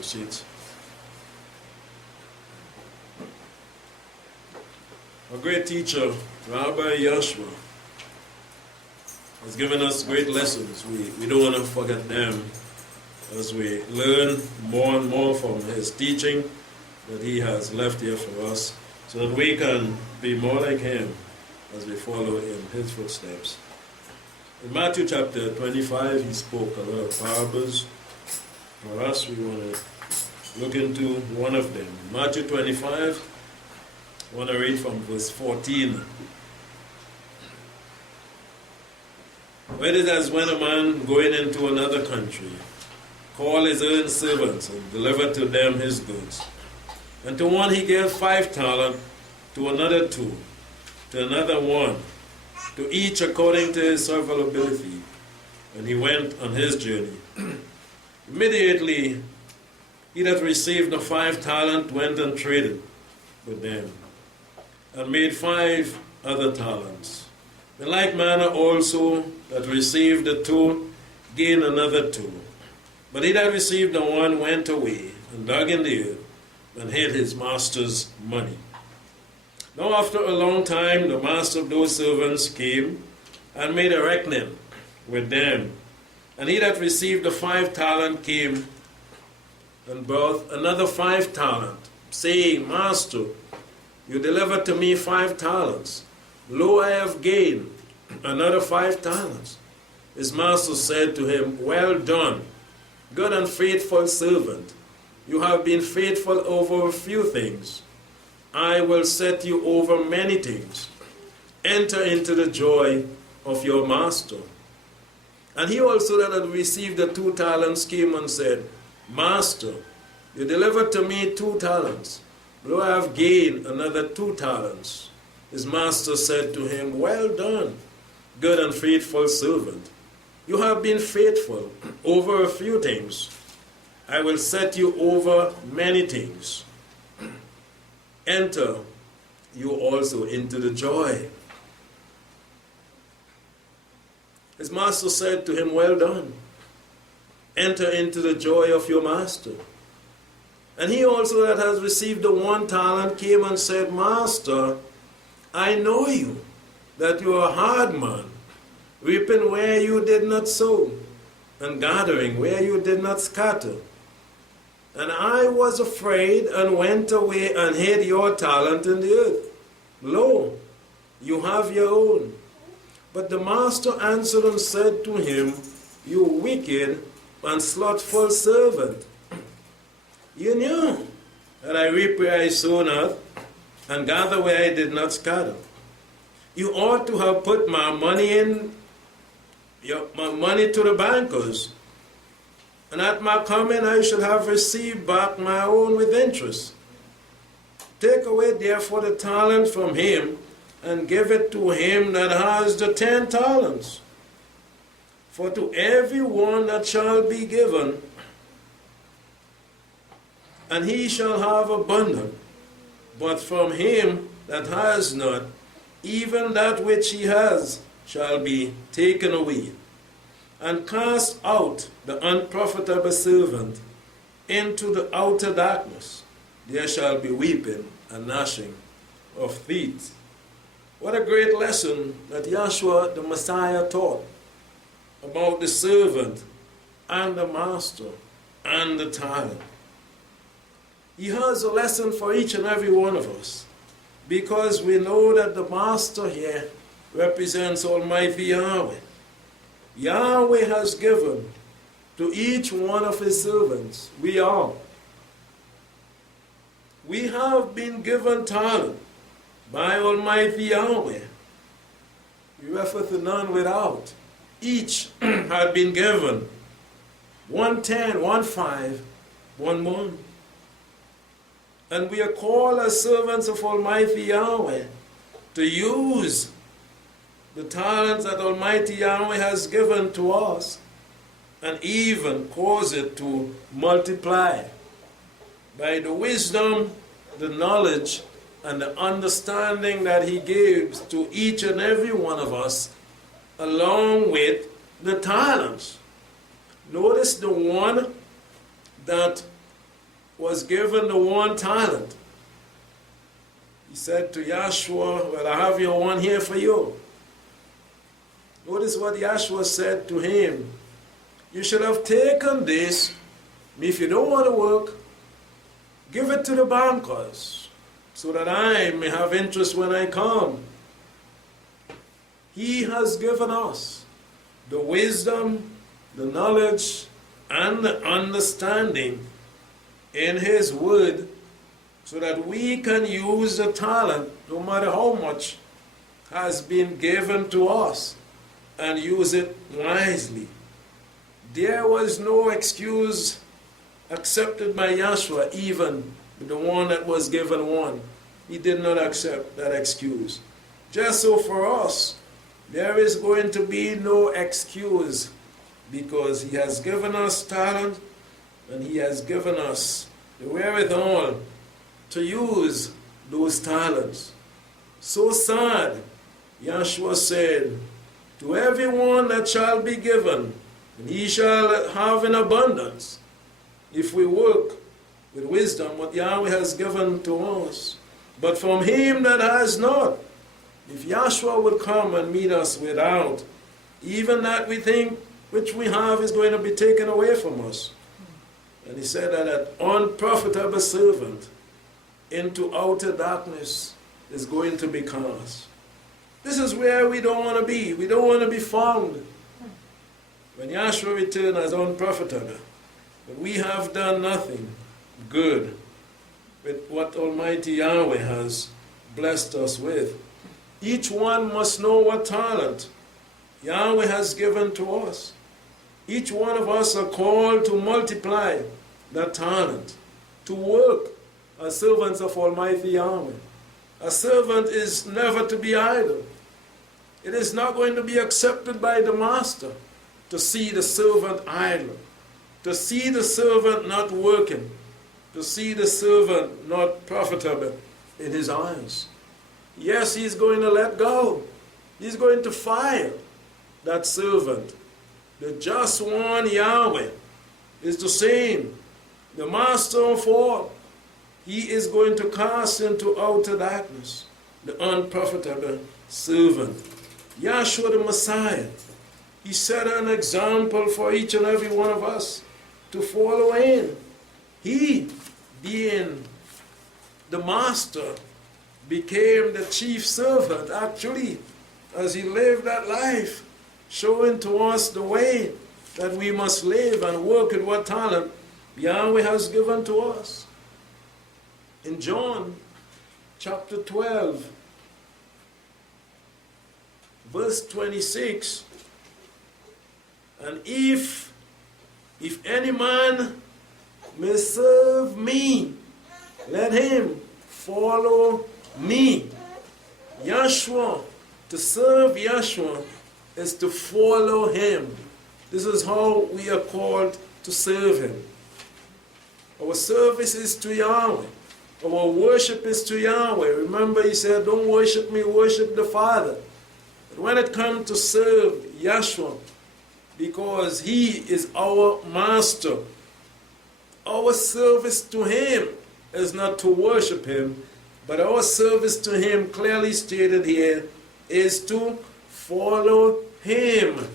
your seats. A great teacher, Rabbi YAHSHUA, has given us great lessons. We don't want to forget them as we learn more and more from his teaching that he has left here for us, so that we can be more like him as we follow in his footsteps. In Matthew chapter 25, he spoke a lot of parables. For us, we want to look into one of them. Matthew 25, I want to read from verse 14. Where it is, when a man going into another country, call his own servants and deliver to them his goods. And to one he gave 5 talents, to another 2, to another 1, to each according to his several ability. And he went on his journey. Immediately he that received the 5 talents went and traded with them, and made 5 other talents. In like manner also that received the 2 gained another 2. But he that received the 1 went away and dug in the earth and hid his master's money. Now after a long time the master of those servants came and made a reckoning with them. And he that received the 5 talents came and brought another 5 talents, saying, Master, you delivered to me 5 talents. Lo, I have gained another 5 talents. His master said to him, Well done, good and faithful servant. You have been faithful over a few things. I will set you over many things. Enter into the joy of your master. And he also that had received the 2 talents came and said, Master, you delivered to me 2 talents. Lo, I have gained another 2 talents. His master said to him, Well done, good and faithful servant. You have been faithful over a few things. I will set you over many things. Enter you also into the joy. His master said to him, Well done. Enter into the joy of your master. And he also that has received the 1 talent came and said, Master, I know you, that you are a hard man, reaping where you did not sow, and gathering where you did not scatter. And I was afraid and went away and hid your talent in the earth. Lo, you have your own. But the master answered and said to him, You wicked and slothful servant. You knew that I reap where I sow not, and gather where I did not scatter. You ought to have put my money my money to the bankers, and at my coming I should have received back my own with interest. Take away therefore the talent from him, and give it to him that has the 10 talents. For to every one that shall be given, and he shall have abundant. But from him that has not, even that which he has shall be taken away. And cast out the unprofitable servant into the outer darkness. There shall be weeping and gnashing of teeth. What a great lesson that YAHSHUA the Messiah taught about the servant and the master and the talent. He has a lesson for each and every one of us, because we know that the master here represents Almighty Yahweh. Yahweh has given to each one of his servants. We have been given talent by Almighty Yahweh. We refer to none without. Each had been given 1 10, 1 5, 1 1. And we are called as servants of Almighty Yahweh to use the talents that Almighty Yahweh has given to us, and even cause it to multiply by the wisdom, the knowledge, and the understanding that he gives to each and every one of us, along with the talents. Notice the one that was given the 1 talent, he said to YAHSHUA, well, I have your 1 here for you. Notice what YAHSHUA said to him. You should have taken this. If you don't want to work, give it to the bankers so that I may have interest when I come. He has given us the wisdom, the knowledge, and the understanding in His Word so that we can use the talent, no matter how much has been given to us, and use it wisely. There was no excuse accepted by YAHSHUA, even the one that was given 1. He did not accept that excuse. Just so for us, there is going to be no excuse, because He has given us talent and He has given us the wherewithal to use those talents. So sad, YAHSHUA said, to everyone that shall be given, and he shall have in abundance, if we work with wisdom what Yahweh has given to us. But from him that has not, if YAHSHUA would come and meet us without, even that we think which we have is going to be taken away from us. And he said that an unprofitable servant into outer darkness is going to be cast. This is where we don't want to be. We don't want to be found when YAHSHUA returns as unprofitable. But we have done nothing good with what Almighty Yahweh has blessed us with. Each one must know what talent Yahweh has given to us. Each one of us are called to multiply that talent, to work as servants of Almighty Yahweh. A servant is never to be idle. It is not going to be accepted by the master to see the servant idle, to see the servant not working, to see the servant not profitable in his eyes. Yes, he's going to let go. He's going to fire that servant. The just one, Yahweh, is the same. The master of all. He is going to cast into outer darkness the unprofitable servant. YAHSHUA the Messiah, he set an example for each and every one of us to follow in. He, being the master, became the chief servant, actually, as he lived that life, showing to us the way that we must live and work with what talent Yahweh has given to us. In John chapter 12, verse 26, and if any man may serve me, let him follow me. YAHSHUA, to serve YAHSHUA is to follow him. This is how we are called to serve him. Our service is to Yahweh. Our worship is to Yahweh. Remember, he said, don't worship me, worship the Father. But when it comes to serve YAHSHUA, because he is our master, our service to him is not to worship him, but our service to him, clearly stated here, is to follow him.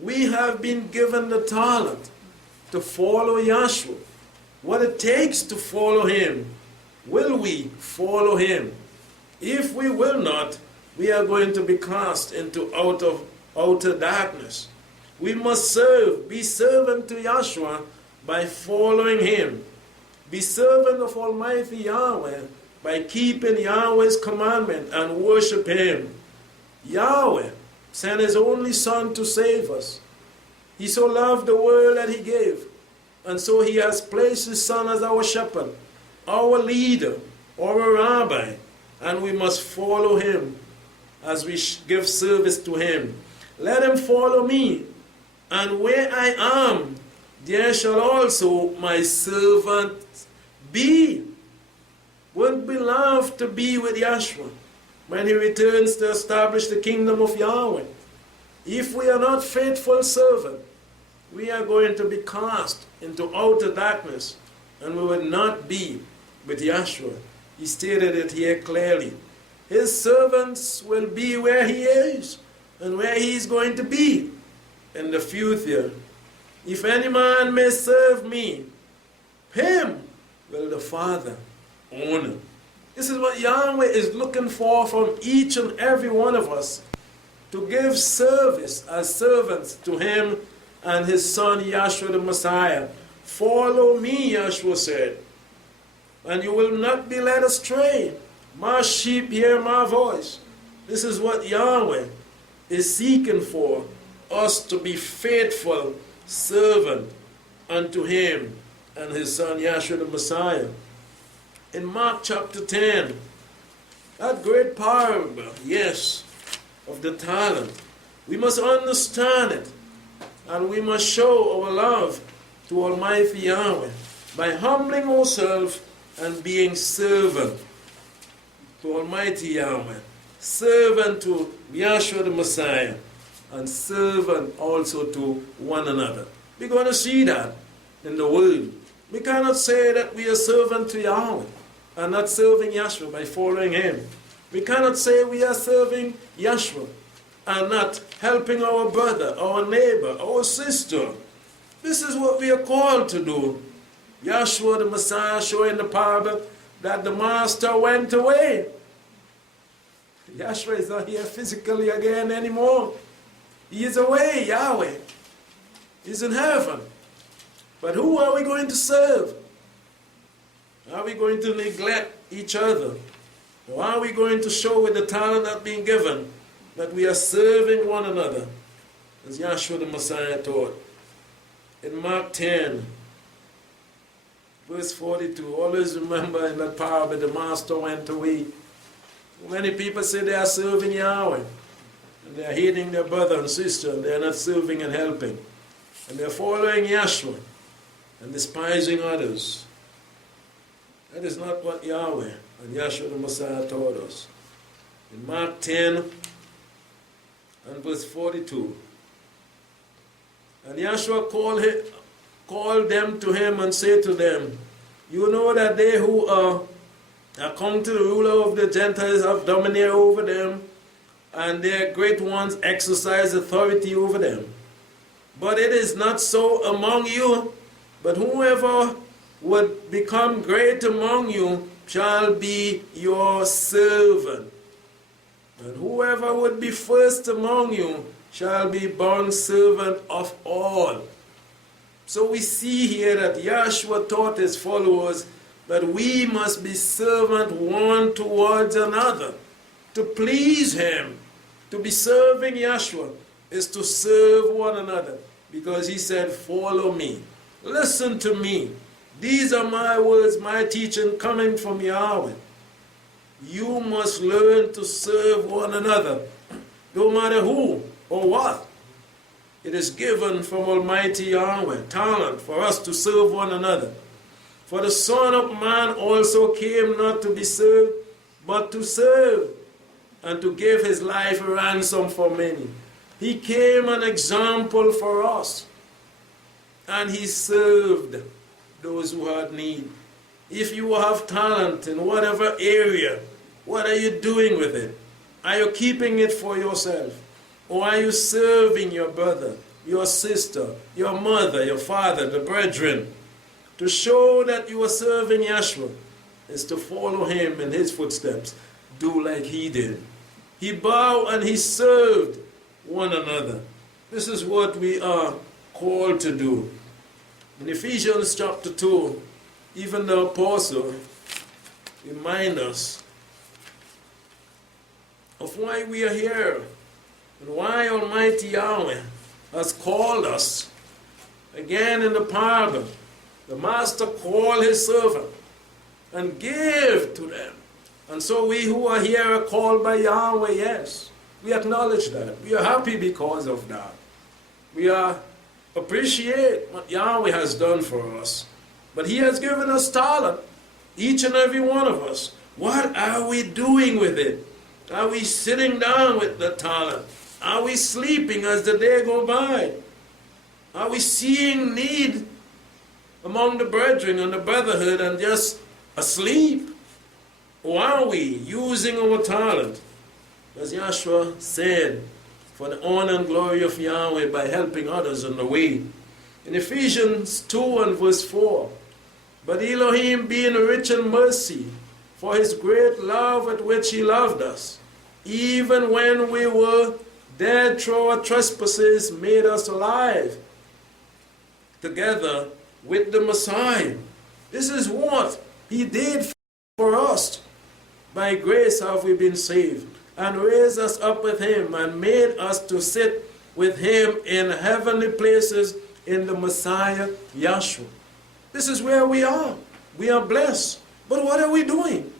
We have been given the talent to follow YAHSHUA. What it takes to follow him. Will we follow him? If we will not, we are going to be cast into outer darkness. We must serve, be servant to YAHSHUA by following him. Be servant of Almighty Yahweh by keeping Yahweh's commandment and worship him. Yahweh sent his only Son to save us. He so loved the world that he gave. And so he has placed his Son as our shepherd, our leader, our rabbi, and we must follow him as we give service to him. Let him follow me, and where I am, there shall also my servant be. Wouldn't we love to be with YAHSHUA when he returns to establish the kingdom of Yahweh? If we are not faithful servants, we are going to be cast into outer darkness and we would not be with YAHSHUA. He stated it here clearly. His servants will be where he is and where he is going to be in the future. If any man may serve me, him will the Father honor. This is what Yahweh is looking for from each and every one of us, to give service as servants to him and his son YAHSHUA the Messiah. Follow me, YAHSHUA said, and you will not be led astray. My sheep hear my voice. This is what Yahweh is seeking for, us to be faithful servant unto him and his son YAHSHUA the Messiah. In Mark chapter 10, that great parable, yes, of the talent, we must understand it, and we must show our love to Almighty Yahweh by humbling ourselves and being servant to Almighty Yahweh, servant to YAHSHUA the Messiah, and servant also to one another. We're going to see that in the world. We cannot say that we are servant to Yahweh and not serving YAHSHUA by following him. We cannot say we are serving YAHSHUA and not helping our brother, our neighbor, our sister. This is what we are called to do. YAHSHUA the Messiah showing the parable that the master went away. YAHSHUA is not here physically again anymore. He is away, Yahweh. He's in heaven. But who are we going to serve? Are we going to neglect each other? Or are we going to show with the talent that being given that we are serving one another, as YAHSHUA the Messiah taught? In Mark 10, verse 42, always remember in that parable the master went away. Many people say they are serving Yahweh, and they are hating their brother and sister, and they are not serving and helping. And they are following YAHSHUA and despising others. That is not what Yahweh and YAHSHUA the Messiah taught us. In Mark 10 and verse 42, and YAHSHUA called them to him and said to them, you know that they who are come to the ruler of the Gentiles have dominated over them, and their great ones exercise authority over them. But it is not so among you, but whoever would become great among you shall be your servant. And whoever would be first among you shall be born servant of all. So we see here that YAHSHUA taught his followers that we must be servant one towards another to please him. To be serving YAHSHUA is to serve one another, because he said, follow me, listen to me. These are my words, my teaching coming from Yahweh. You must learn to serve one another, no matter who or what. It is given from Almighty Yahweh, talent for us to serve one another. For the Son of Man also came not to be served, but to serve, and to give his life a ransom for many. He came an example for us, and he served those who had need. If you have talent in whatever area, what are you doing with it? Are you keeping it for yourself? Or are you serving your brother, your sister, your mother, your father, the brethren? To show that you are serving YAHSHUA is to follow him in his footsteps. Do like he did. He bowed and he served one another. This is what we are called to do. In Ephesians chapter 2, even the apostle reminds us of why we are here and why Almighty Yahweh has called us. Again in the parable, the master called his servant and gave to them. And so we who are here are called by Yahweh, yes. We acknowledge that. We are happy because of that. We appreciate what Yahweh has done for us. But he has given us talent, each and every one of us. What are we doing with it? Are we sitting down with the talent? Are we sleeping as the day go by? Are we seeing need among the brethren and the brotherhood and just asleep? Or are we using our talent, as YAHSHUA said, for the honor and glory of Yahweh by helping others on the way? In Ephesians 2 and verse 4, but Elohim being rich in mercy, for his great love with which he loved us, even when we were dead through our trespasses, made us alive together with the Messiah. This is what he did for us. By grace have we been saved, and raised us up with him, and made us to sit with him in heavenly places in the Messiah, YAHSHUA. This is where we are. We are blessed. But what are we doing?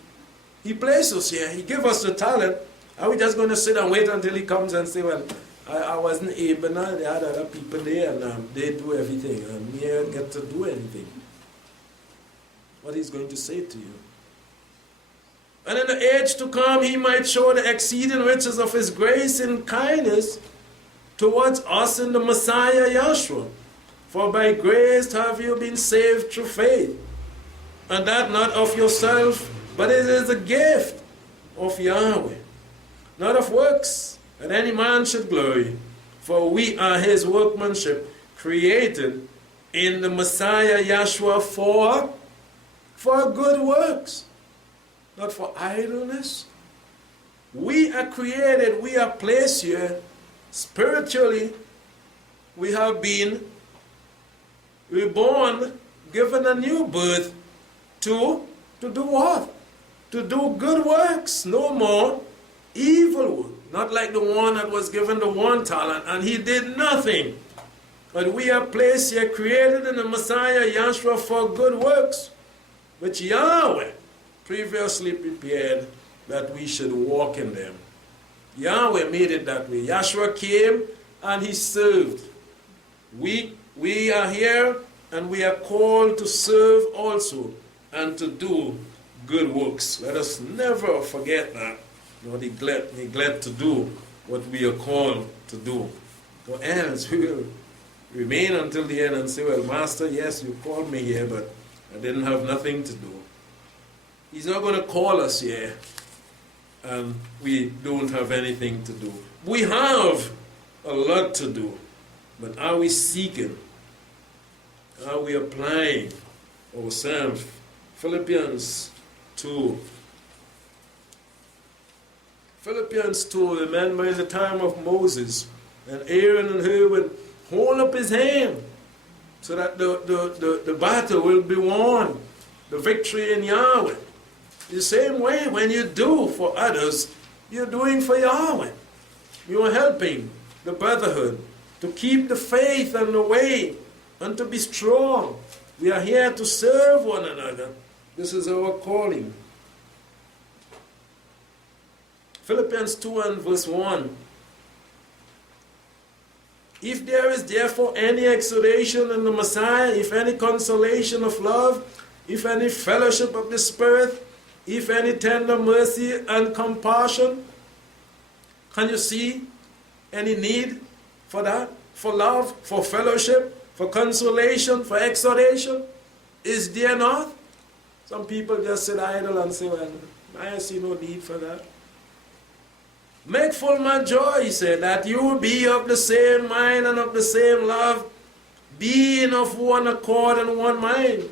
He placed us here. He gave us the talent. Are we just going to sit and wait until he comes and say, well, I wasn't able now. They had other people there and they do everything. And me, I get to do anything. What he's going to say to you. And in the age to come, he might show the exceeding riches of his grace and kindness towards us in the Messiah, YAHSHUA. For by grace have you been saved through faith. And that not of yourself, but it is a gift of Yahweh. Not of works, that any man should glory. For we are his workmanship, created in the Messiah YAHSHUA for good works, not for idleness. We are created, we are placed here spiritually. We have been reborn, given a new birth to do what? To do good works, no more evil work. Not like the one that was given the one talent and he did nothing. But we are placed here, created in the Messiah YAHSHUA for good works, which Yahweh previously prepared that we should walk in them. Yahweh made it that way. YAHSHUA came and he served. We are here and we are called to serve also and to do good works. Let us never forget that, nor neglect to do what we are called to do. Or else we will remain until the end and say, well, Master, yes, you called me here, but I didn't have nothing to do. He's not going to call us here and we don't have anything to do. We have a lot to do, but are we seeking? Are we applying ourselves? Philippians 2. Philippians 2, remember in the time of Moses, and Aaron and Hur would hold up his hand so that the battle will be won, the victory in Yahweh. The same way, when you do for others, you're doing for Yahweh. You are helping the brotherhood to keep the faith and the way and to be strong. We are here to serve one another. This is our calling. Philippians 2 and verse 1. If there is therefore any exhortation in the Messiah, if any consolation of love, if any fellowship of the Spirit, if any tender mercy and compassion, can you see any need for that? For love, for fellowship, for consolation, for exhortation? Is there not? Some people just sit idle and say, well, I see no need for that. Make full my joy, he said, that you be of the same mind and of the same love, being of one accord and one mind,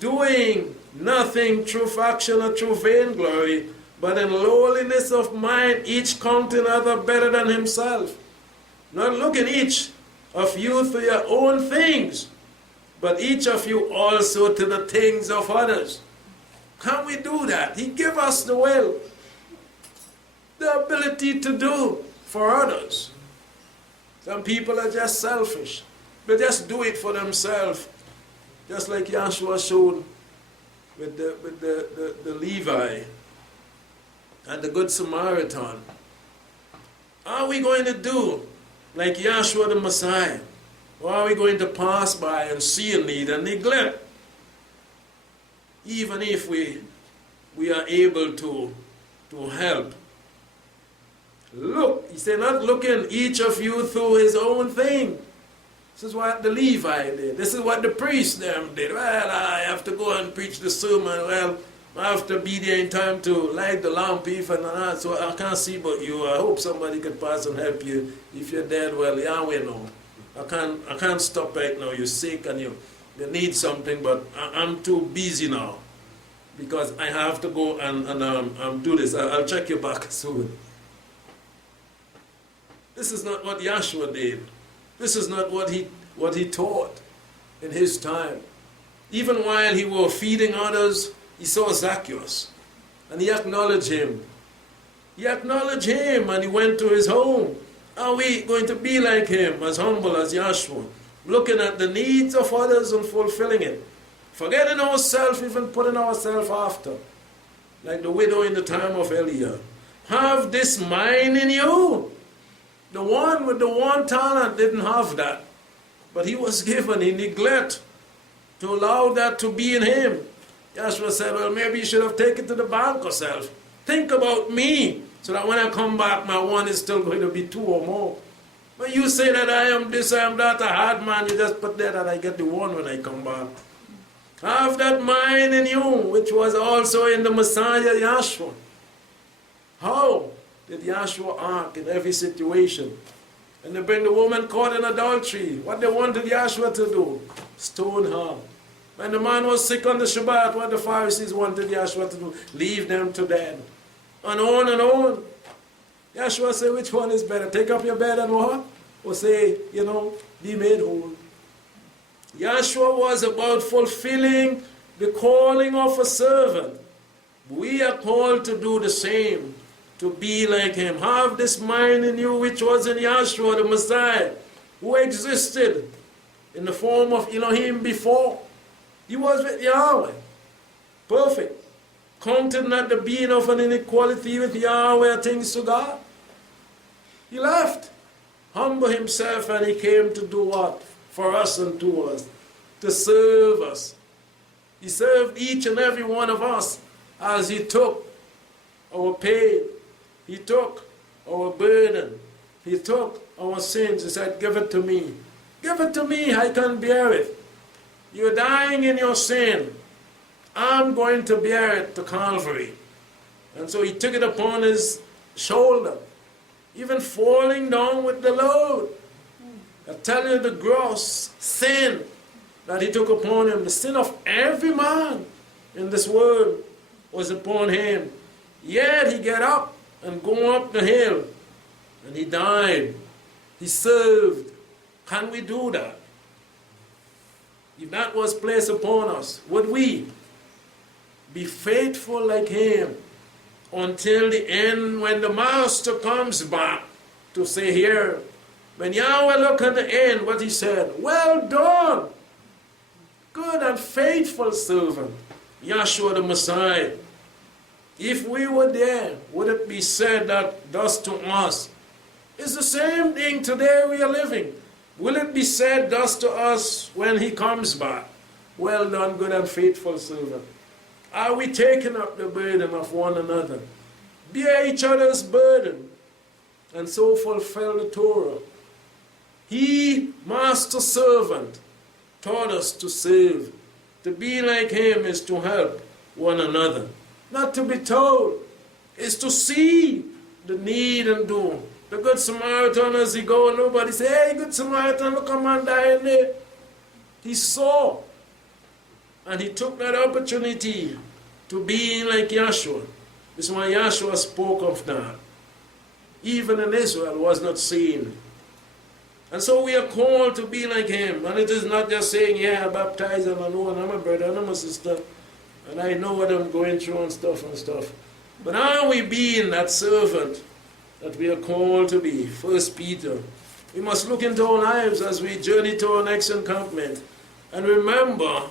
doing nothing through faction or through vainglory, but in lowliness of mind, each counting other better than himself. Not looking each of you to your own things, but each of you also to the things of others. Can we do that? He gave us the will, the ability to do for others. Some people are just selfish. They just do it for themselves. Just like YAHSHUA showed with the Levi and the Good Samaritan. Are we going to do like YAHSHUA the Messiah? Or are we going to pass by and see a need and neglect? Even if we are able to help. Look, he said, not looking each of you through his own thing, This is what the Levi did. This is what the priest them did. Well, I have to go and preach the sermon. Well, I have to be there in time to light the lamp even and that. So I can't see but you. I hope somebody can pass and help you. If you're dead, well, Yahweh no. I can't stop right now. You're sick and you need something, but I'm too busy now. Because I have to go and do this. I'll check you back soon. This is not what YAHSHUA did. This is not what he taught in his time. Even while he was feeding others, he saw Zacchaeus. And he acknowledged him. He acknowledged him and he went to his home. Are we going to be like him, as humble as YAHSHUA? Looking at the needs of others and fulfilling it. Forgetting ourselves, even putting ourselves after. Like the widow in the time of Eliah. Have this mind in you. The one with the one talent didn't have that. But he was given, he neglected to allow that to be in him. YAHSHUA said, well, maybe you should have taken it to the bank yourself. Think about me, so that when I come back, my one is still going to be two or more. But you say that I am this, I am that, a hard man, you just put there that I get the one when I come back. Have that mind in you, which was also in the Messiah, YAHSHUA. How did YAHSHUA act in every situation? And they bring the woman caught in adultery. What they wanted YAHSHUA to do? Stone her. When the man was sick on the Shabbat, what the Pharisees wanted YAHSHUA to do? Leave them to death. And on and on. YAHSHUA said, which one is better? Take up your bed and what? Or say, be made whole. YAHSHUA was about fulfilling the calling of a servant. We are called to do the same, to be like him. Have this mind in you which was in YAHSHUA, the Messiah, who existed in the form of Elohim before. He was with Yahweh, perfect, counted not the being of an inequality with Yahweh things to God. He left, humbled himself, and he came to do what? For us and to us, to serve us. He served each and every one of us as he took our pain, he took our burden, he took our sins. He said, give it to me. Give it to me, I can bear it. You're dying in your sin. I'm going to bear it to Calvary. And so he took it upon his shoulder, even falling down with the load. I tell you, the gross sin that he took upon him, the sin of every man in this world was upon him. Yet he got up and go up the hill, and he died. He served. Can we do that? If that was placed upon us, would we be faithful like him until the end, when the master comes back to say here, when Yahweh looked at the end, what he said, well done, good and faithful servant, YAHSHUA the Messiah. If we were there, would it be said that thus to us? It's the same thing today we are living. Will it be said thus to us when he comes back? Well done, good and faithful servant. Are we taking up the burden of one another? Bear each other's burden, and so fulfill the Torah. He, master servant, taught us to serve. To be like him is to help one another. Not to be told, is to see the need and do. The Good Samaritan, as he go, nobody say, hey, Good Samaritan, look, a man dying there. He saw, and he took that opportunity to be like YAHSHUA. This is why YAHSHUA spoke of that. Even in Israel was not seen. And so we are called to be like him. And it is not just saying, yeah, I baptize and I know, and I'm a brother and I'm a sister, and I know what I'm going through and stuff. But are we being that servant that we are called to be? 1 Peter. We must look into our lives as we journey to our next encampment. And remember,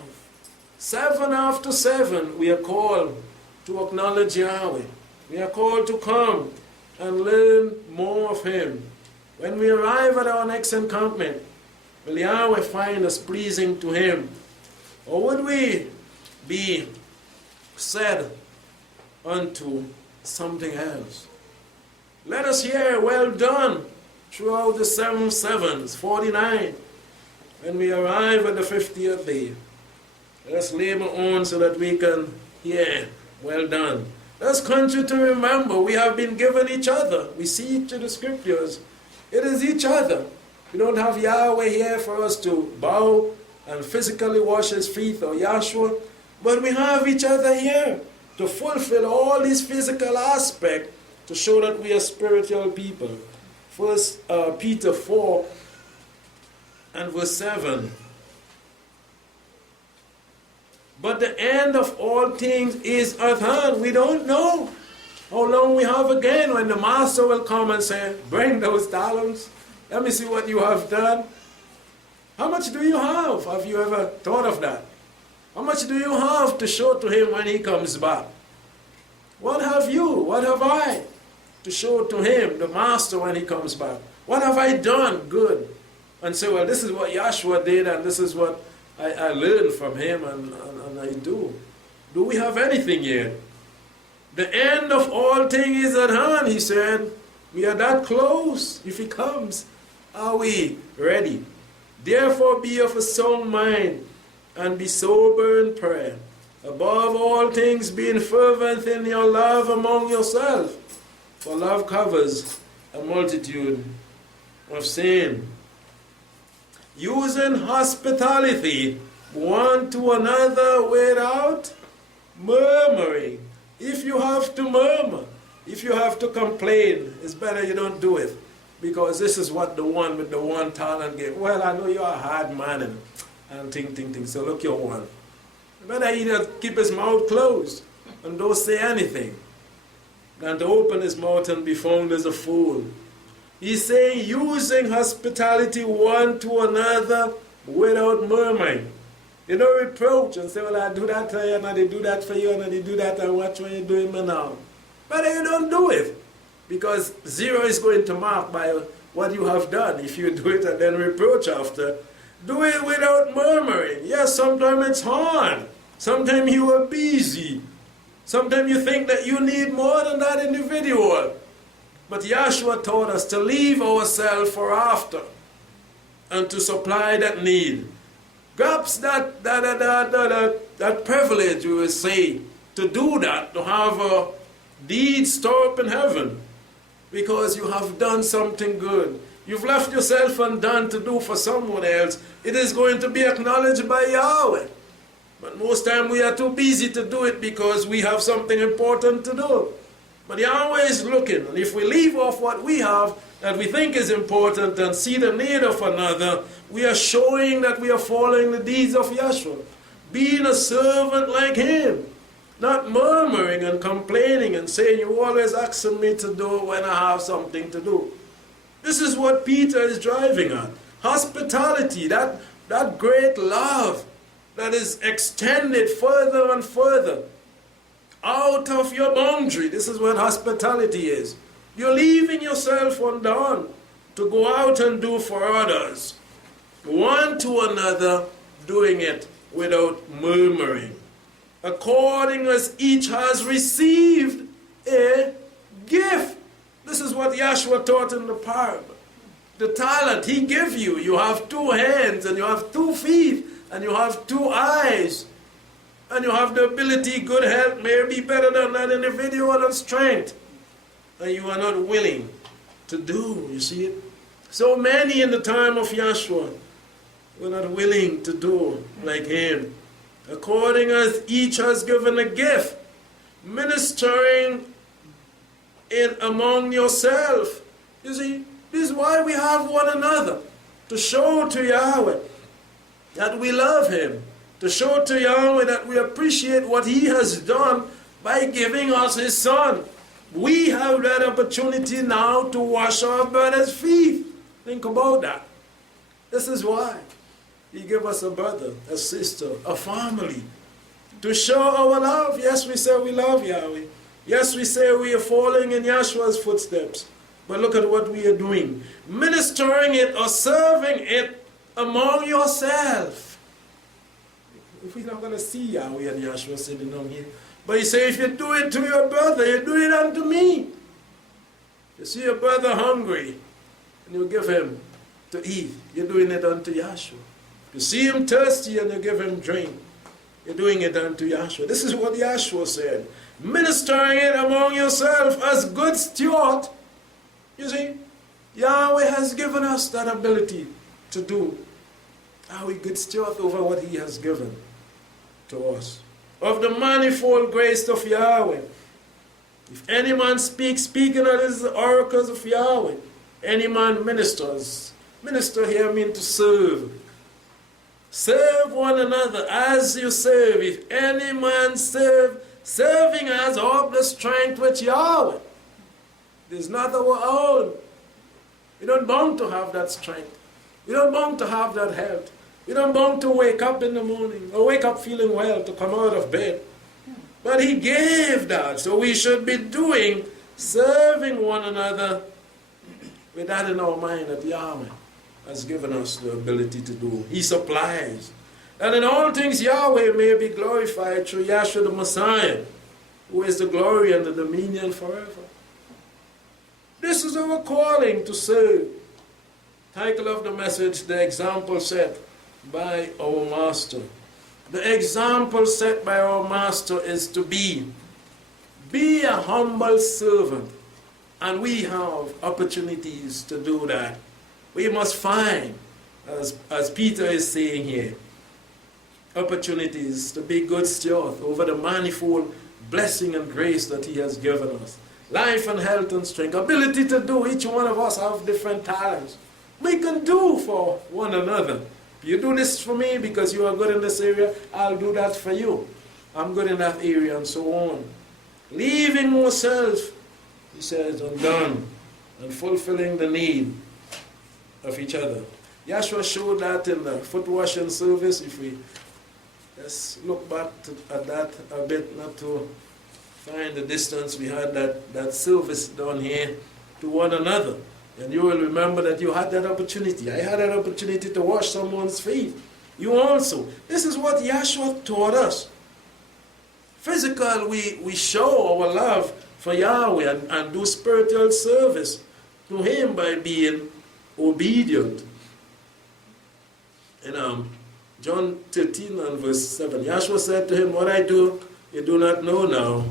7 after 7, we are called to acknowledge Yahweh. We are called to come and learn more of him. When we arrive at our next encampment, will Yahweh find us pleasing to him? Or would we be said unto something else? Let us hear, well done, throughout the 7 sevens, 49. when we arrive at the 50th day, let us labor on so that we can hear, well done. Let's continue to remember we have been given each other. We see it in the scriptures. It is each other. We don't have Yahweh here for us to bow and physically wash his feet or YAHSHUA, but we have each other here to fulfill all these physical aspects to show that we are spiritual people. First Peter 4 and verse 7. But the end of all things is at hand. We don't know how long we have again when the master will come and say, bring those talents. Let me see what you have done. How much do you have? Have you ever thought of that? How much do you have to show to him when he comes back? What have you? What have I to show to him, the master, when he comes back? What have I done good? And say, well, this is what YAHSHUA did, and this is what I learned from him, and I do. Do we have anything yet? The end of all things is at hand, he said. We are that close. If he comes, are we ready? Therefore be of a sound mind, and be sober in prayer. Above all things, being fervent in your love among yourselves. For love covers a multitude of sin. Using hospitality one to another without murmuring. If you have to murmur, if you have to complain, it's better you don't do it. Because this is what the one with the one talent gave. Well, I know you're a hard man and think. So look, your one. Better either keep his mouth closed and don't say anything than to open his mouth and be found as a fool. He's saying using hospitality one to another without murmuring. You don't reproach and say, well, I do that for you, and I do that for you, and I do that, and watch what you're doing now. But you don't do it, because zero is going to mark by what you have done if you do it and then reproach after. Do it without murmuring. Yes, sometimes it's hard. Sometimes you are busy. Sometimes you think that you need more than that individual. But YAHSHUA taught us to leave ourselves for after and to supply that need. Perhaps that privilege, we will say, to do that, to have a deed stored up in heaven, because you have done something good. You've left yourself undone to do for someone else. It is going to be acknowledged by Yahweh. But most time we are too busy to do it because we have something important to do. But Yahweh is looking, and if we leave off what we have that we think is important and see the need of another, we are showing that we are following the deeds of YAHSHUA. Being a servant like him. Not murmuring and complaining and saying, you always asking me to do when I have something to do. This is what Peter is driving at. Hospitality, that great love that is extended further and further out of your boundary. This is what hospitality is. You're leaving yourself undone to go out and do for others. One to another, doing it without murmuring. According as each has received a gift. This is what YAHSHUA taught in the parable. The talent he gave you. You have 2 hands, and you have 2 feet, and you have 2 eyes, and you have the ability, good health, may be better than that individual, and strength. And you are not willing to do, you see it? So many in the time of YAHSHUA were not willing to do like him. According as each has given a gift, ministering it among yourself. You see, this is why we have one another, to show to Yahweh that we love him, to show to Yahweh that we appreciate what he has done by giving us his son. We have that opportunity now to wash our brother's feet. Think about that. This is why he gave us a brother, a sister, a family, to show our love. Yes, we say we love Yahweh. Yes, we say we are following in YAHSHUA's footsteps. But look at what we are doing. Ministering it or serving it among yourself. If we're not going to see Yahweh and YAHSHUA sitting down here. But he said, if you do it to your brother, you do it unto me. You see your brother hungry, and you give him to eat. You're doing it unto YAHSHUA. You see him thirsty and you give him drink. You're doing it unto YAHSHUA. This is what YAHSHUA said. Ministering it among yourself as good steward. You see, Yahweh has given us that ability to do. Are we good steward over what he has given to us? Of the manifold grace of Yahweh. If any man speaks, speaking of the oracles of Yahweh. Any man ministers. Minister here means to serve. Serve one another as you serve. If any man serve, serving has all the strength with Yahweh. It is not our own. We don't bound to have that strength. We don't bound to have that health. We don't bound to wake up in the morning or wake up feeling well to come out of bed. But he gave that. So we should be doing, serving one another with that in our mind that Yahweh has given us the ability to do. He supplies. And in all things Yahweh may be glorified through YAHSHUA the Messiah, who is the glory and the dominion forever. This is our calling to serve. Title of the message, The Example Set by Our Master. The example set by our Master is to be a humble servant. And we have opportunities to do that. We must find, as Peter is saying here, opportunities to be good stewards over the manifold blessing and grace that he has given us. Life and health and strength, ability to do. Each one of us have different talents. We can do for one another. You do this for me because you are good in this area, I'll do that for you. I'm good in that area, and so on. Leaving ourselves, he says, undone, and fulfilling the need of each other. YAHSHUA showed that in the foot washing service. If we just look back at that a bit, not to find the distance, we had that service down here to one another. And you will remember that you had that opportunity. I had that opportunity to wash someone's feet. You also. This is what YAHSHUA taught us. Physical, we show our love for Yahweh and do spiritual service to him by being obedient. In John 13 and verse 7, YAHSHUA said to him, what I do, you do not know now.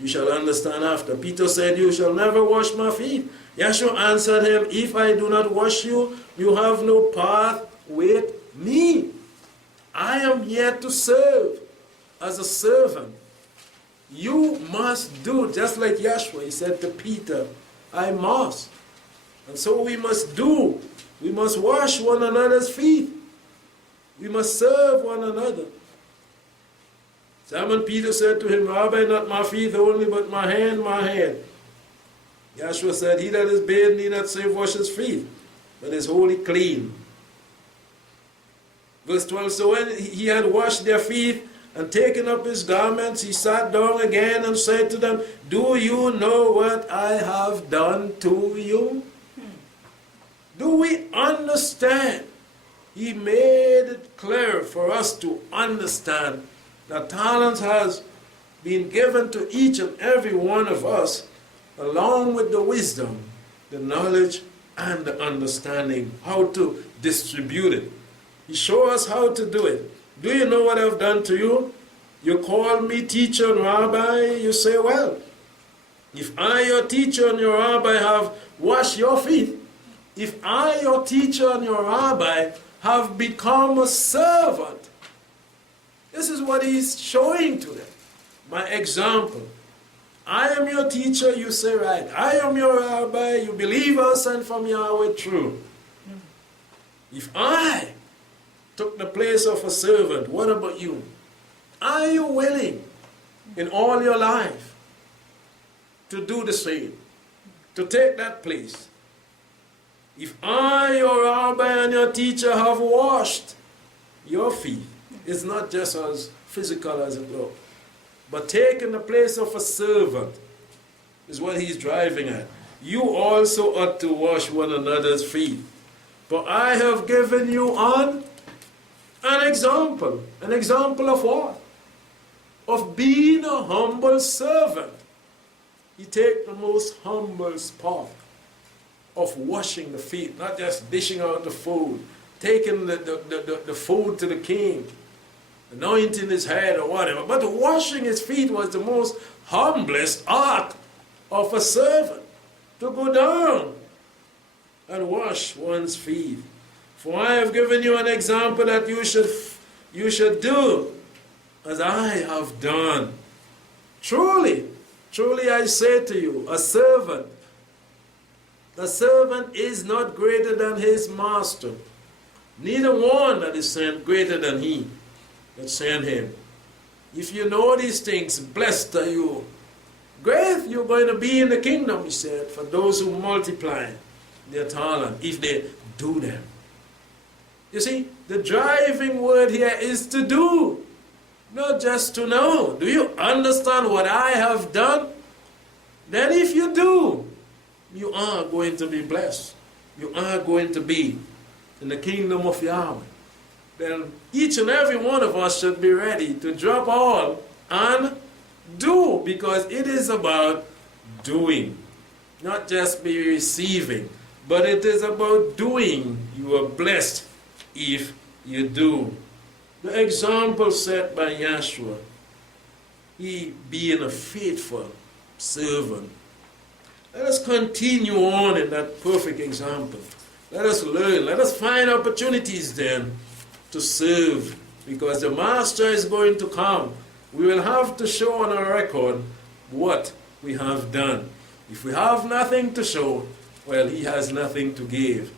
You shall understand after. Peter said, you shall never wash my feet. YAHSHUA answered him, if I do not wash you, you have no part with me. I am here to serve as a servant. You must do, just like YAHSHUA, he said to Peter, I must. And so we must do. We must wash one another's feet. We must serve one another. Simon Peter said to him, Rabbi, not my feet only, but my head. YAHSHUA said, he that is bathed need not save wash his feet, but is wholly clean. Verse 12, so when he had washed their feet and taken up his garments, he sat down again and said to them, do you know what I have done to you? Do we understand? He made it clear for us to understand that talents has been given to each and every one of us, along with the wisdom, the knowledge, and the understanding, how to distribute it. He showed us how to do it. Do you know what I've done to you? You call me teacher and rabbi, you say, well, if I, your teacher and your rabbi, have washed your feet, if I, your teacher and your rabbi, have become a servant, this is what he's showing to them. My example. I am your teacher, you say right. I am your rabbi, you believe us and from Yahweh true. If I took the place of a servant, what about you? Are you willing in all your life to do the same? To take that place? If I, your rabbi and your teacher, have washed your feet, it's not just as physical as it looks, but taking the place of a servant is what he's driving at. You also ought to wash one another's feet. For I have given you an example. An example of what? Of being a humble servant. He takes the most humble part of washing the feet, not just dishing out the food, taking the food to the king, anointing his head or whatever. But washing his feet was the most humblest act of a servant, to go down and wash one's feet. For I have given you an example that you should do as I have done. Truly, truly I say to you, a servant is not greater than his master, neither one that is sent greater than he that sent him. If you know these things, blessed are you. Great you're going to be in the kingdom, he said, for those who multiply their talent, if they do them. You see, the driving word here is to do, not just to know. Do you understand what I have done? Then if you do, you are going to be blessed. You are going to be in the kingdom of Yahweh. Then each and every one of us should be ready to drop all and do, because it is about doing, not just be receiving, but it is about doing. You are blessed if you do. The example set by YAHSHUA, he being a faithful servant. Let us continue on in that perfect example. Let us learn. Let us find opportunities then to serve, because the master is going to come. We will have to show on our record what we have done. If we have nothing to show, well, he has nothing to give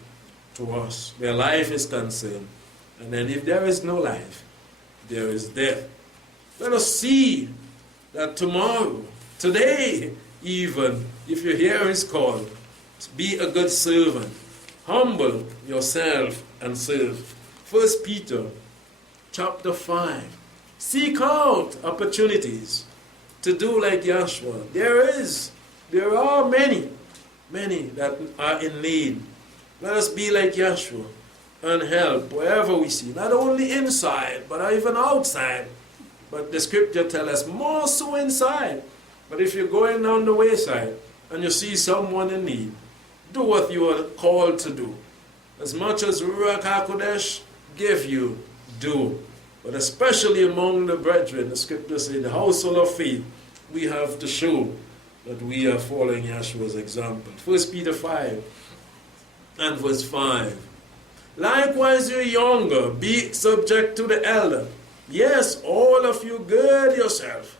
to us where life is concerned. And then if there is no life, there is death. Let us see that tomorrow, today even, if you hear his call, be a good servant. Humble yourself and serve. 1 Peter chapter 5. Seek out opportunities to do like YAHSHUA. There are many that are in need. Let us be like YAHSHUA and help wherever we see, not only inside, but even outside. But the scripture tells us more so inside. But if you're going down the wayside and you see someone in need, do what you are called to do. As much as Ruach HaKodesh give you, do. But especially among the brethren, the scripture says, the household of faith, we have to show that we are following YAHSHUA's example. 1 Peter 5 and verse 5. Likewise, you younger, be subject to the elder. Yes, all of you, gird yourself.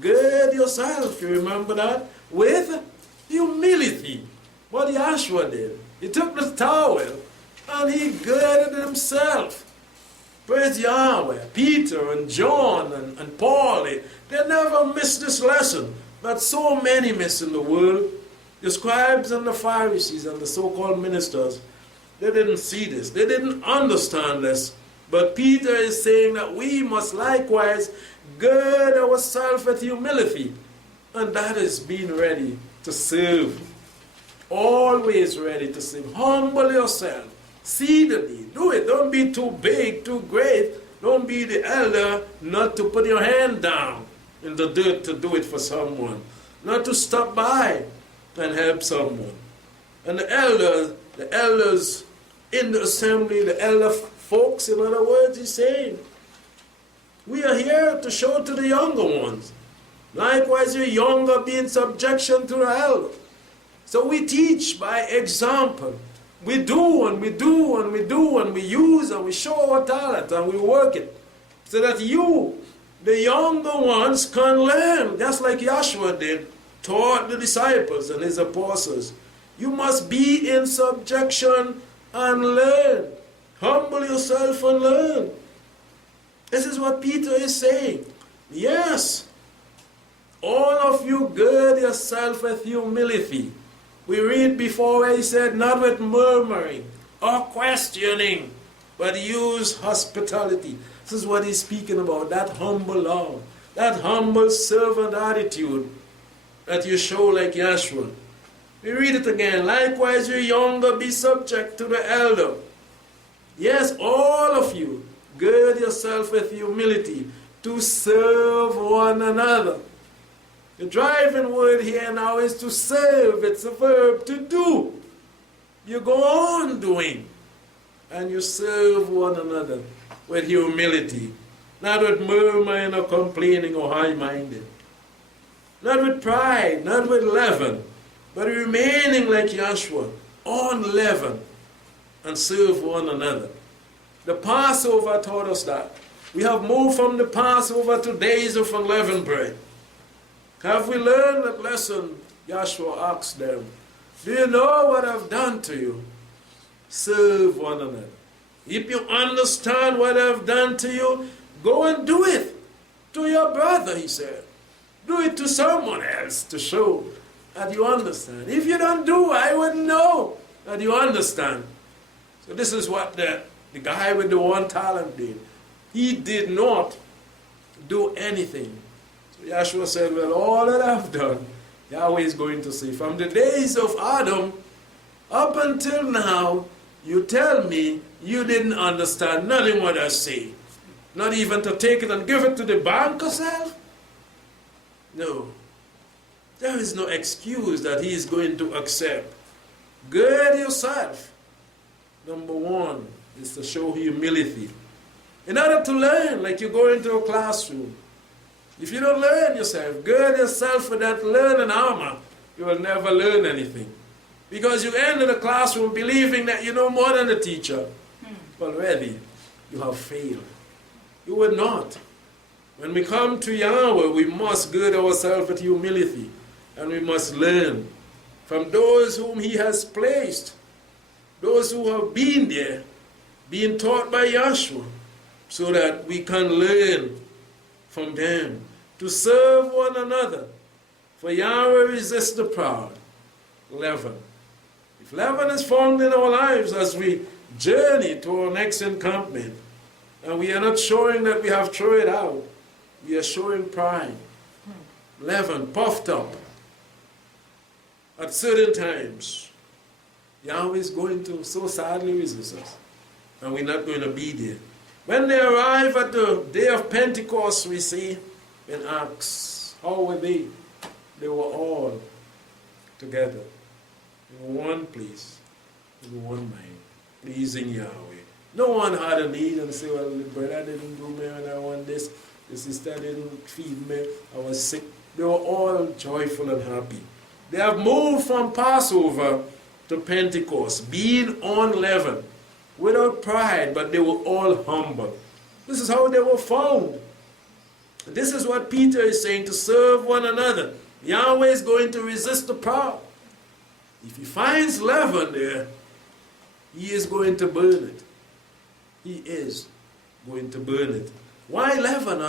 Gird yourself, you remember that? With humility. What YAHSHUA did. He took the towel and he girded himself. Praise Yahweh. Peter and John and Paul, they never missed this lesson that so many miss in the world. The scribes and the Pharisees and the so-called ministers, they didn't see this. They didn't understand this. But Peter is saying that we must likewise gird ourselves with humility. And that is being ready to serve. Always ready to serve. Humble yourself. See the need. Do it. Don't be too big, too great. Don't be the elder not to put your hand down in the dirt to do it for someone. Not to stop by and help someone. And the elders in the assembly, the elder folks, in other words, he's saying, we are here to show to the younger ones. Likewise, you younger be in subjection to the elder. So we teach by example. We do and we do and we do and we use and we show our talent and we work it. So that you, the younger ones, can learn, just like YAHSHUA did, taught the disciples and his apostles. You must be in subjection and learn. Humble yourself and learn. This is what Peter is saying. Yes, all of you gird yourself with humility. We read before where he said, not with murmuring or questioning, but use hospitality. This is what he's speaking about, that humble love, that humble servant attitude that you show like YAHSHUA. We read it again. Likewise, you younger, be subject to the elder. Yes, all of you, gird yourself with humility to serve one another. The driving word here now is to serve. It's a verb to do. You go on doing, and you serve one another with humility, not with murmuring or complaining or high-minded, not with pride, not with leaven, but remaining like Yahshua, unleavened, and serve one another. The Passover taught us that. We have moved from the Passover to days of unleavened bread. Have we learned that lesson? Yahshua asked them, do you know what I've done to you? Serve one another. If you understand what I've done to you, go and do it to your brother, he said. Do it to someone else to show that you understand. If you don't do it, I wouldn't know that you understand. So this is what the guy with the 1 talent did. He did not do anything. So Yahshua said, well, all that I've done, Yahweh is going to say, from the days of Adam up until now, you tell me you didn't understand nothing what I say. Not even to take it and give it to the bank yourself? No. There is no excuse that he is going to accept. Gird yourself. Number 1 is to show humility. In order to learn, like you go into a classroom. If you don't learn yourself, gird yourself with that learning armor, you will never learn anything. Because you enter the classroom believing that you know more than the teacher. Already, you have failed. You would not. When we come to Yahweh, we must gird ourselves with humility. And we must learn from those whom he has placed. Those who have been there, being taught by Yahshua, so that we can learn from them to serve one another. For Yahweh resists the proud. Leaven. If leaven is found in our lives as we journey to our next encampment, and we are not showing that we have thrown it out, we are showing pride. Leaven, puffed up. At certain times, Yahweh is going to so sadly resist us, and we're not going to be there. When they arrive at the day of Pentecost, we see in Acts, how were they? They were all together in one place, in one mind, pleasing Yahweh. No one had a need and say, well, the brother didn't do me and I want this, the sister didn't feed me, I was sick. They were all joyful and happy. They have moved from Passover to Pentecost, being unleavened, without pride, but they were all humble. This is how they were found. This is what Peter is saying, to serve one another. Yahweh is going to resist the proud. If he finds leaven there, he is going to burn it. He is going to burn it. Why leaven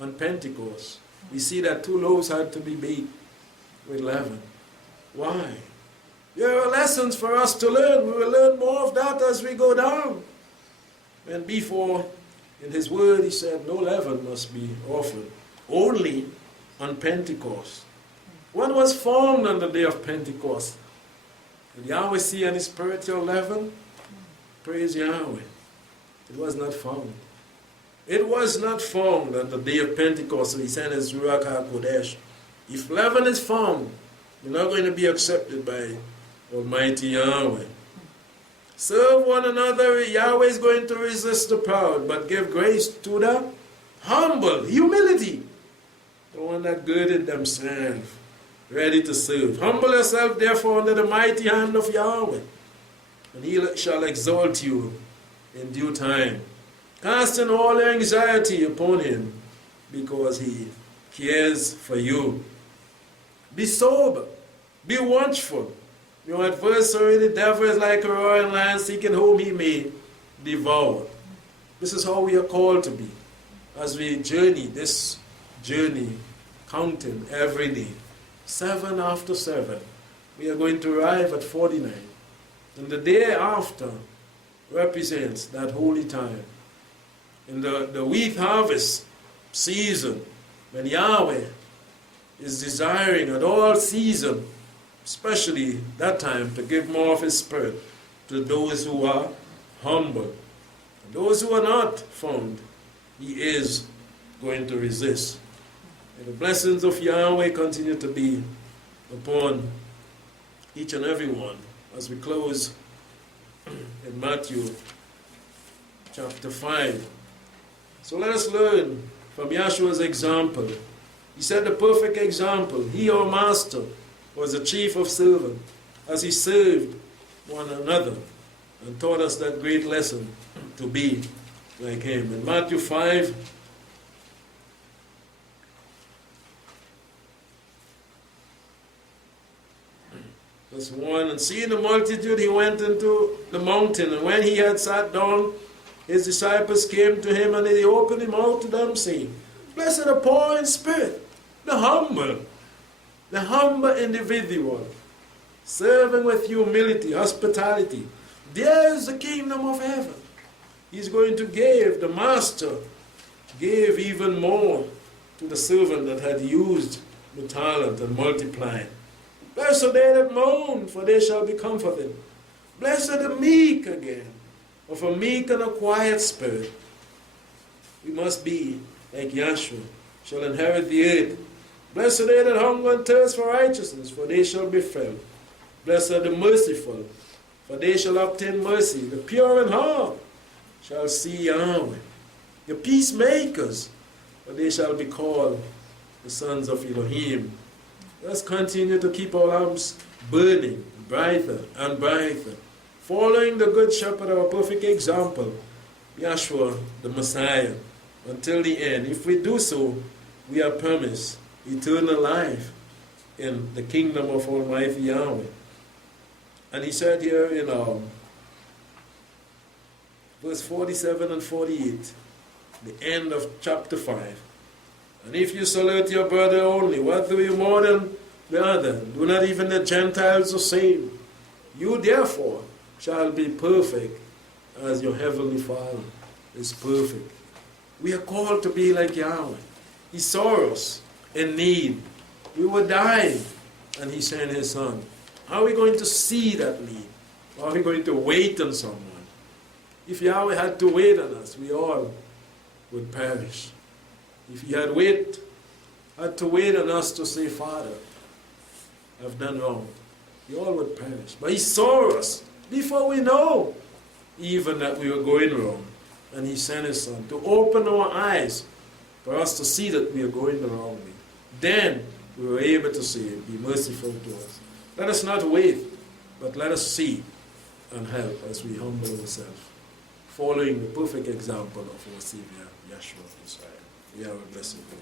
on Pentecost? We see that 2 loaves had to be baked with leaven. Why? There are lessons for us to learn. We will learn more of that as we go down. And before, in his word, he said, no leaven must be offered. Only on Pentecost. What was formed on the day of Pentecost? Did Yahweh see any spiritual leaven? Praise Yahweh. It was not found. It was not found on the day of Pentecost. So he sent his Ruach HaKodesh. If leaven is found, you're not going to be accepted by Almighty Yahweh. Serve one another. Yahweh is going to resist the proud, but give grace to the humble. Humility. The one that girded themselves, ready to serve. Humble yourself, therefore, under the mighty hand of Yahweh, and he shall exalt you in due time. Casting all your anxiety upon him, because he cares for you. Be sober. Be watchful. Your adversary, the devil, is like a roaring lion seeking whom he may devour. This is how we are called to be. As we journey, this journey, counting every day, 7 after 7, we are going to arrive at 49. And the day after represents that holy time. In the wheat harvest season, when Yahweh is desiring at all season, especially that time, to give more of his spirit to those who are humble. And those who are not found, he is going to resist. And the blessings of Yahweh continue to be upon each and every one as we close in Matthew chapter 5. So let us learn from Yahshua's example. He set the perfect example. He, our master, was the chief of servants as he served one another and taught us that great lesson to be like him. In Matthew 5, verse 1, and seeing the multitude, he went into the mountain, and when he had sat down, his disciples came to him, and he opened his mouth to them, saying, Blessed are the poor in spirit, the humble individual, serving with humility, hospitality. There is the kingdom of heaven. He's going to give, the master gave even more to the servant that had used the talent and multiplied. Blessed are they that mourn, for they shall be comforted. Blessed are the meek again, of a meek and a quiet spirit. We must be like Yahshua, shall inherit the earth. Blessed are they that hunger and thirst for righteousness, for they shall be filled. Blessed are the merciful, for they shall obtain mercy. The pure in heart shall see Yahweh. The peacemakers, for they shall be called the sons of Elohim. Let's continue to keep our lamps burning brighter and brighter, following the good shepherd, our perfect example, Yahshua the Messiah, until the end. If we do so, we are promised eternal life in the kingdom of Almighty Yahweh. And he said here in verse 47 and 48, the end of chapter 5, and if you salute your brother only, what do you more than the other? Do not even the Gentiles the same? You therefore shall be perfect as your heavenly Father is perfect. We are called to be like Yahweh. He saw us in need. We were dying, and he sent his Son. How are we going to see that need? How are we going to wait on someone? If Yahweh had to wait on us, we all would perish. If he had to wait on us to say, Father, I've done wrong, we all would perish. But he saw us before we know even that we were going wrong. And he sent his Son to open our eyes for us to see that we are going the wrong way. Then we were able to say, be merciful to us. Let us not wait, but let us see and help as we humble ourselves, following the perfect example of our Savior, Yahshua Messiah. We have a blessed day.